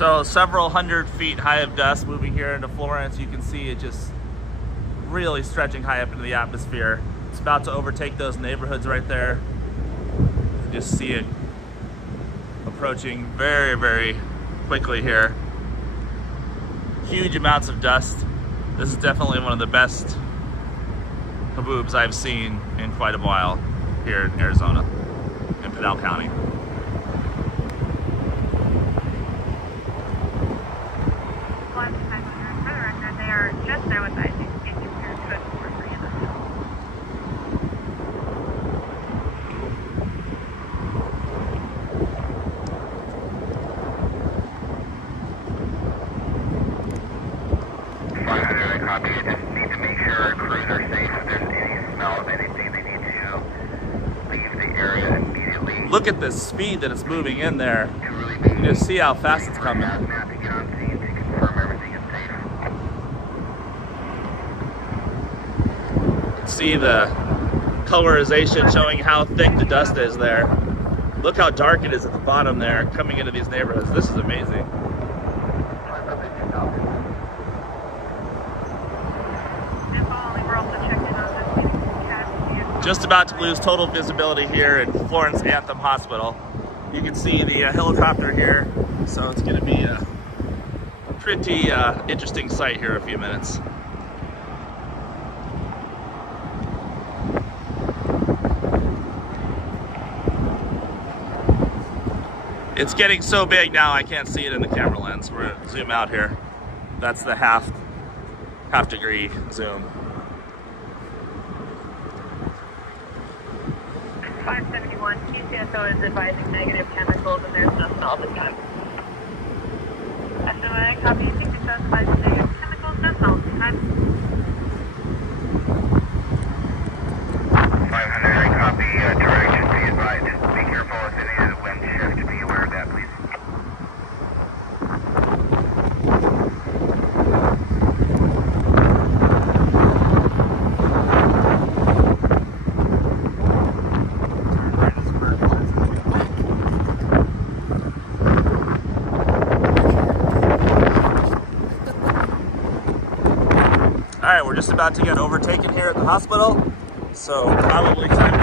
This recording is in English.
So several hundred feet high of dust moving here into Florence. You can see it just really stretching high up into the atmosphere. It's about to overtake those neighborhoods right there. You can just see it approaching very, very quickly here. Huge amounts of dust. This is definitely one of the best haboobs I've seen in quite a while here in Arizona, in Pinal County. They are just now advising engineers code 43 in the field. Copy. You just need to make sure our crews are safe. If there's any smell of anything, they need to leave the area immediately. Look at the speed that it's moving in there. You just see how fast it's coming. To get on scene to confirm everything is safe. See the colorization showing how thick the dust is there. Look how dark it is at the bottom there coming into these neighborhoods. This is amazing. Just about to lose total visibility here in Florence Anthem Hospital. You can see the helicopter here, so it's going to be a pretty interesting sight here in a few minutes. It's getting so big now I can't see it in the camera lens. We're going to zoom out here. That's the half degree zoom. 571, TCSO is advising negative chemicals and there's no smell this time. Estimate copy, TCSO is advising negative chemicals, no smell this time. 500, copy. Direction be advised. Be careful if any of the wind shift. Be aware of that, please. All right, we're just about to get overtaken here at the hospital, so probably time to